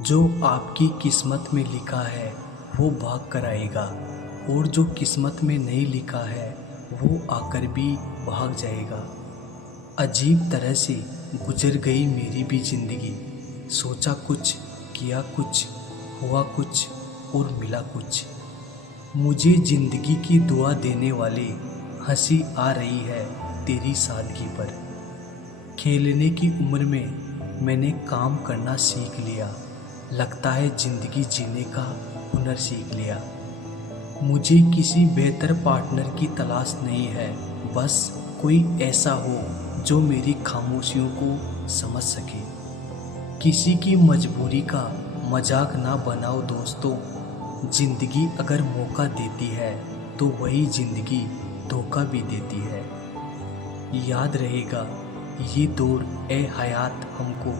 जो आपकी किस्मत में लिखा है वो भाग कर आएगा, और जो किस्मत में नहीं लिखा है वो आकर भी भाग जाएगा। अजीब तरह से गुजर गई मेरी भी ज़िंदगी। सोचा कुछ, किया कुछ, हुआ कुछ और मिला कुछ। मुझे ज़िंदगी की दुआ देने वाले हंसी आ रही है तेरी सादगी पर। खेलने की उम्र में मैंने काम करना सीख लिया, लगता है ज़िंदगी जीने का हुनर सीख लिया। मुझे किसी बेहतर पार्टनर की तलाश नहीं है, बस कोई ऐसा हो जो मेरी खामोशियों को समझ सके। किसी की मजबूरी का मजाक ना बनाओ दोस्तों, ज़िंदगी अगर मौका देती है तो वही ज़िंदगी धोखा भी देती है। याद रहेगा ये दौर ए हयात हमको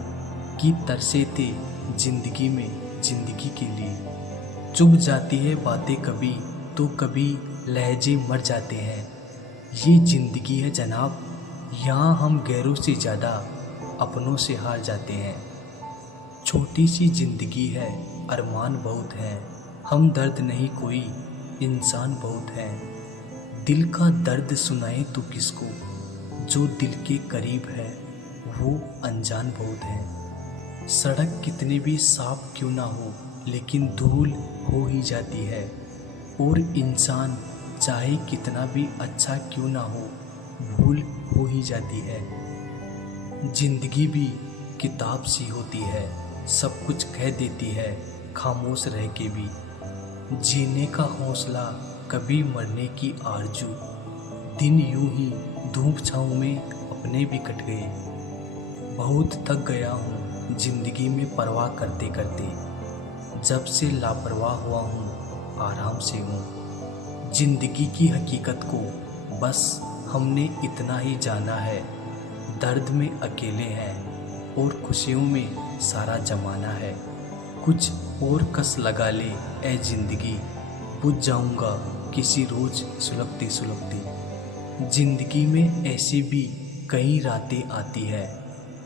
कि तरसे थे ज़िंदगी में ज़िंदगी के लिए। चुभ जाती है बातें कभी तो कभी लहजे मर जाते हैं। ये ज़िंदगी है जनाब, यहाँ हम गैरों से ज़्यादा अपनों से हार जाते हैं। छोटी सी ज़िंदगी है, अरमान बहुत हैं, हम दर्द नहीं कोई इंसान बहुत हैं। दिल का दर्द सुनाए तो किसको, जो दिल के करीब है वो अनजान बहुत है। सड़क कितने भी साफ क्यों ना हो लेकिन धूल हो ही जाती है, और इंसान चाहे कितना भी अच्छा क्यों ना हो भूल हो ही जाती है। जिंदगी भी किताब सी होती है, सब कुछ कह देती है खामोश रह के भी। जीने का हौसला कभी मरने की आरजू, दिन यूं ही धूप छाँव में अपने भी कट गए। बहुत थक गया हूँ जिंदगी में परवाह करते करते, जब से लापरवाह हुआ हूँ आराम से हूँ। जिंदगी की हकीकत को बस हमने इतना ही जाना है, दर्द में अकेले हैं और खुशियों में सारा जमाना है। कुछ और कस लगा ले ए जिंदगी, बुझ जाऊंगा किसी रोज सुलगते सुलगते। जिंदगी में ऐसी भी कई रातें आती है,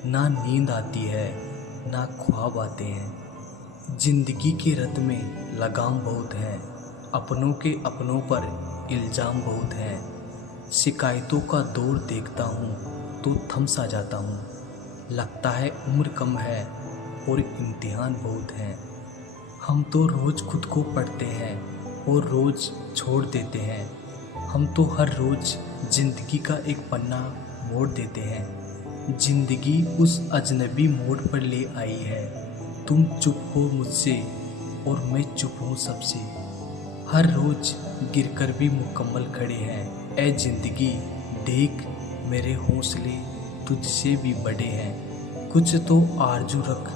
ना नींद आती है ना ख्वाब आते हैं। जिंदगी के रत में लगाम बहुत है, अपनों के अपनों पर इल्ज़ाम बहुत है। शिकायतों का दौर देखता हूँ तो थम सा जाता हूँ, लगता है उम्र कम है और इम्तिहान बहुत हैं। हम तो रोज़ खुद को पढ़ते हैं और रोज़ छोड़ देते हैं। हम तो हर रोज़ ज़िंदगी का एक पन्ना मोड़ देते हैं। ज़िंदगी उस अजनबी मोड़ पर ले आई है, तुम चुप हो मुझसे और मैं चुप हूँ सबसे। हर रोज़ गिरकर भी मुकम्मल खड़े हैं ए ज़िंदगी, देख मेरे हौसले तुझसे भी बड़े हैं। कुछ तो आरजू रख,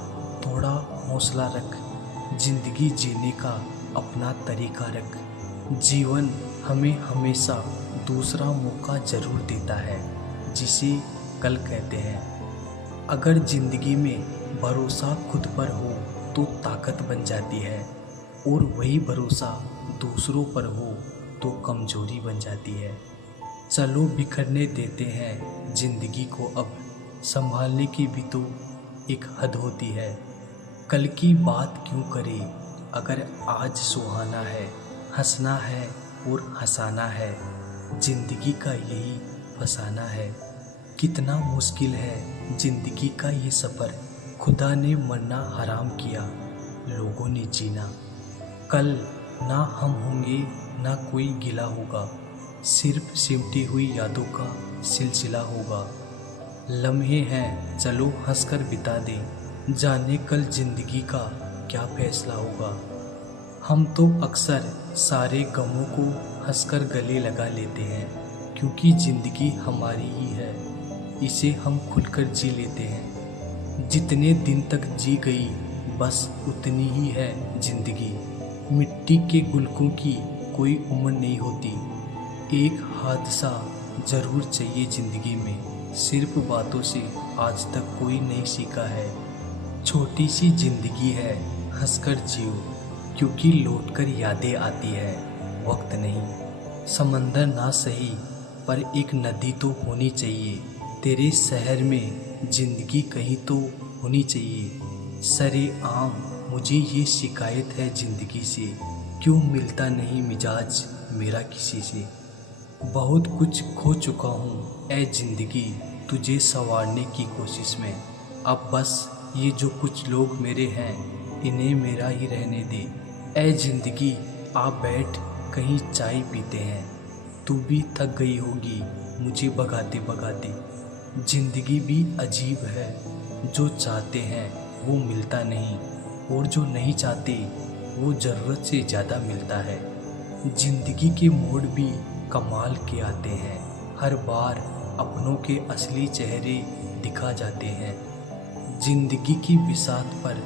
थोड़ा हौसला रख, ज़िंदगी जीने का अपना तरीका रख। जीवन हमें हमेशा दूसरा मौका ज़रूर देता है, जिसे कल कहते हैं। अगर ज़िंदगी में भरोसा खुद पर हो तो ताकत बन जाती है, और वही भरोसा दूसरों पर हो तो कमज़ोरी बन जाती है। चलो बिखरने देते हैं ज़िंदगी को अब, संभालने की भी तो एक हद होती है। कल की बात क्यों करें अगर आज सुहाना है, हंसना है और हंसाना है, ज़िंदगी का यही फसाना है। कितना मुश्किल है ज़िंदगी का ये सफ़र, खुदा ने मरना हराम किया, लोगों ने जीना। कल ना हम होंगे ना कोई गिला होगा, सिर्फ सिमटी हुई यादों का सिलसिला होगा। लम्हे हैं चलो हंसकर बिता दें, जाने कल ज़िंदगी का क्या फैसला होगा। हम तो अक्सर सारे गमों को हंसकर गले लगा लेते हैं, क्योंकि ज़िंदगी हमारी ही है, इसे हम खुलकर जी लेते हैं। जितने दिन तक जी गई बस उतनी ही है ज़िंदगी। मिट्टी के गुलकों की कोई उम्र नहीं होती, एक हादसा ज़रूर चाहिए ज़िंदगी में, सिर्फ बातों से आज तक कोई नहीं सीखा है। छोटी सी ज़िंदगी है, हंसकर जियो, क्योंकि लौटकर यादें आती है, वक्त नहीं। समंदर ना सही पर एक नदी तो होनी चाहिए, तेरे शहर में ज़िंदगी कहीं तो होनी चाहिए। सरे आम मुझे ये शिकायत है ज़िंदगी से, क्यों मिलता नहीं मिजाज मेरा किसी से। बहुत कुछ खो चुका हूँ ऐ ज़िंदगी तुझे संवारने की कोशिश में। अब बस ये जो कुछ लोग मेरे हैं इन्हें मेरा ही रहने दे। ऐ ज़िंदगी आप बैठ कहीं चाय पीते हैं, तू भी थक गई होगी मुझे भगाते भगाते। ज़िंदगी भी अजीब है, जो चाहते हैं वो मिलता नहीं, और जो नहीं चाहते वो ज़रूरत से ज़्यादा मिलता है। ज़िंदगी के मोड़ भी कमाल के आते हैं, हर बार अपनों के असली चेहरे दिखा जाते हैं। ज़िंदगी की बिसात पर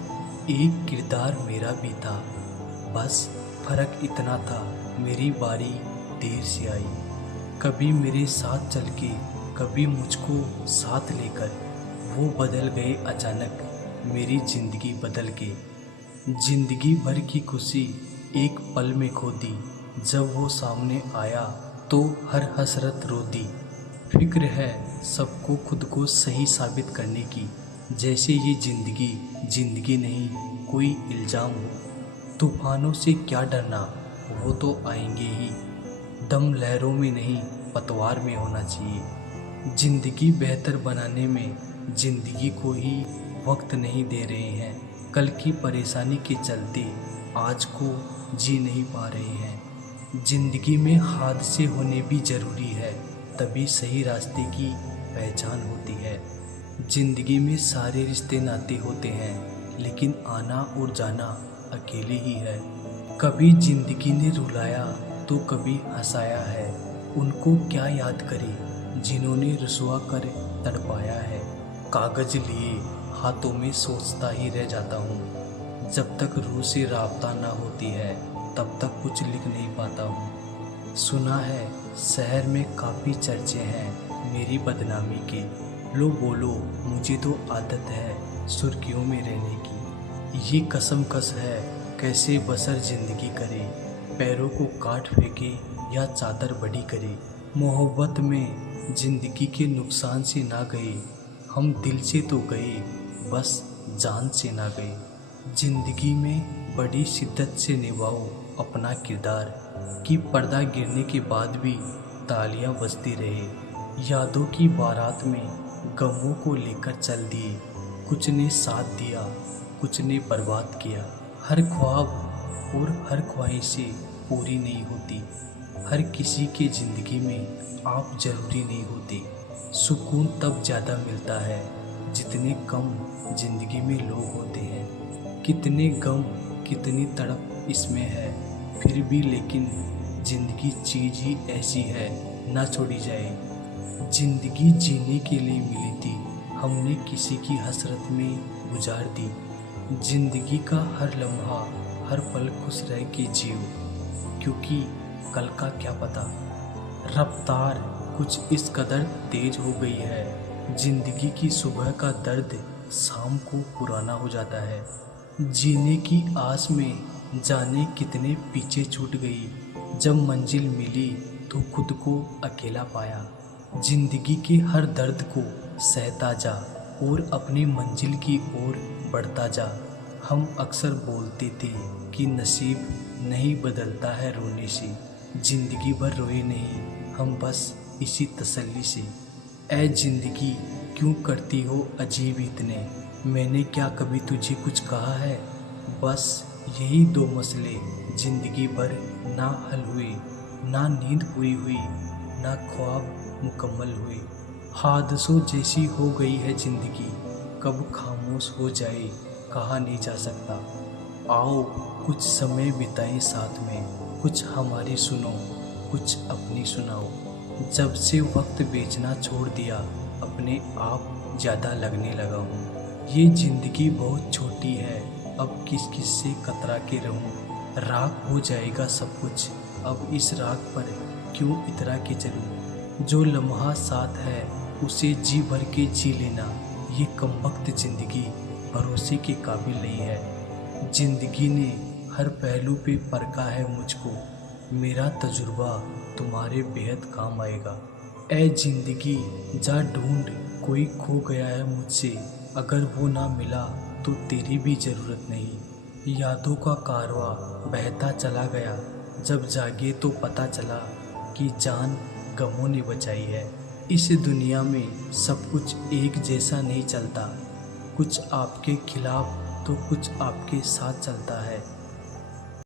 एक किरदार मेरा भी था, बस फ़र्क इतना था मेरी बारी देर से आई। कभी मेरे साथ चल के, कभी मुझको साथ लेकर, वो बदल गए अचानक मेरी ज़िंदगी बदल के। ज़िंदगी भर की खुशी एक पल में खो दी, जब वो सामने आया तो हर हसरत रो दी। फिक्र है सबको खुद को सही साबित करने की, जैसे ये ज़िंदगी ज़िंदगी नहीं कोई इल्ज़ाम हो। तूफ़ानों से क्या डरना, वो तो आएंगे ही, दम लहरों में नहीं पतवार में होना चाहिए। ज़िंदगी बेहतर बनाने में ज़िंदगी को ही वक्त नहीं दे रहे हैं, कल की परेशानी के चलते आज को जी नहीं पा रहे हैं। ज़िंदगी में हादसे होने भी ज़रूरी है, तभी सही रास्ते की पहचान होती है। ज़िंदगी में सारे रिश्ते नाते होते हैं, लेकिन आना और जाना अकेले ही है। कभी ज़िंदगी ने रुलाया तो कभी हंसाया है, उनको क्या याद करें जिन्होंने रुसवा कर तड़पाया है। कागज़ लिए हाथों में सोचता ही रह जाता हूँ, जब तक रूह से राब्ता ना होती है तब तक कुछ लिख नहीं पाता हूँ। सुना है शहर में काफ़ी चर्चे हैं मेरी बदनामी के, लो बोलो मुझे तो आदत है सुर्खियों में रहने की। ये कसम कस है कैसे बसर ज़िंदगी करे, पैरों को काट फेंके या चादर बड़ी करे। मोहब्बत में ज़िंदगी के नुकसान से ना गए, हम दिल से तो गए बस जान से ना गए। ज़िंदगी में बड़ी शिद्दत से निभाओ अपना किरदार, कि पर्दा गिरने के बाद भी तालियां बजती रहे। यादों की बारात में गमों को लेकर चल दिए, कुछ ने साथ दिया कुछ ने बर्बाद किया। हर ख्वाब और हर ख्वाहिशें पूरी नहीं होती, हर किसी के ज़िंदगी में आप ज़रूरी नहीं होते। सुकून तब ज़्यादा मिलता है जितने कम ज़िंदगी में लोग होते हैं। कितने गम कितनी तड़प इसमें है, फिर भी लेकिन ज़िंदगी चीज़ ही ऐसी है ना छोड़ी जाए। ज़िंदगी जीने के लिए मिली थी, हमने किसी की हसरत में गुजार दी। ज़िंदगी का हर लम्हा हर पल खुश रह के जियो, क्योंकि कल का क्या पता। रफ्तार कुछ इस कदर तेज हो गई है, ज़िंदगी की सुबह का दर्द शाम को पुराना हो जाता है। जीने की आस में जाने कितने पीछे छूट गई, जब मंजिल मिली तो खुद को अकेला पाया। ज़िंदगी के हर दर्द को सहता जा और अपनी मंजिल की ओर बढ़ता जा। हम अक्सर बोलते थे कि नसीब नहीं बदलता है रोने से, ज़िंदगी भर रोए नहीं हम बस इसी तसल्ली से। ऐ ज़िंदगी क्यों करती हो अजीब इतने, मैंने क्या कभी तुझे कुछ कहा है। बस यही दो मसले ज़िंदगी भर ना हल हुए, ना नींद पूरी हुई ना ख्वाब मुकम्मल हुए। हादसों जैसी हो गई है ज़िंदगी, कब खामोश हो जाए कहा नहीं जा सकता। आओ कुछ समय बिताएं साथ में, कुछ हमारी सुनो कुछ अपनी सुनाओ। जब से वक्त बेचना छोड़ दिया, अपने आप ज़्यादा लगने लगा हूँ। ये ज़िंदगी बहुत छोटी है, अब किस किस से कतरा के रहूँ। राख हो जाएगा सब कुछ, अब इस राख पर क्यों इतरा के चलूँ। जो लम्हा साथ है उसे जी भर के जी लेना, ये कमबख्त ज़िंदगी भरोसे के काबिल नहीं है। ज़िंदगी ने हर पहलू पे परखा है मुझको, मेरा तजुर्बा तुम्हारे बेहद काम आएगा। ऐ ज़िंदगी जा ढूंढ कोई खो गया है मुझसे, अगर वो ना मिला तो तेरी भी ज़रूरत नहीं। यादों का कारवां बहता चला गया, जब जागे तो पता चला कि जान गमों ने बचाई है। इस दुनिया में सब कुछ एक जैसा नहीं चलता, कुछ आपके खिलाफ तो कुछ आपके साथ चलता है।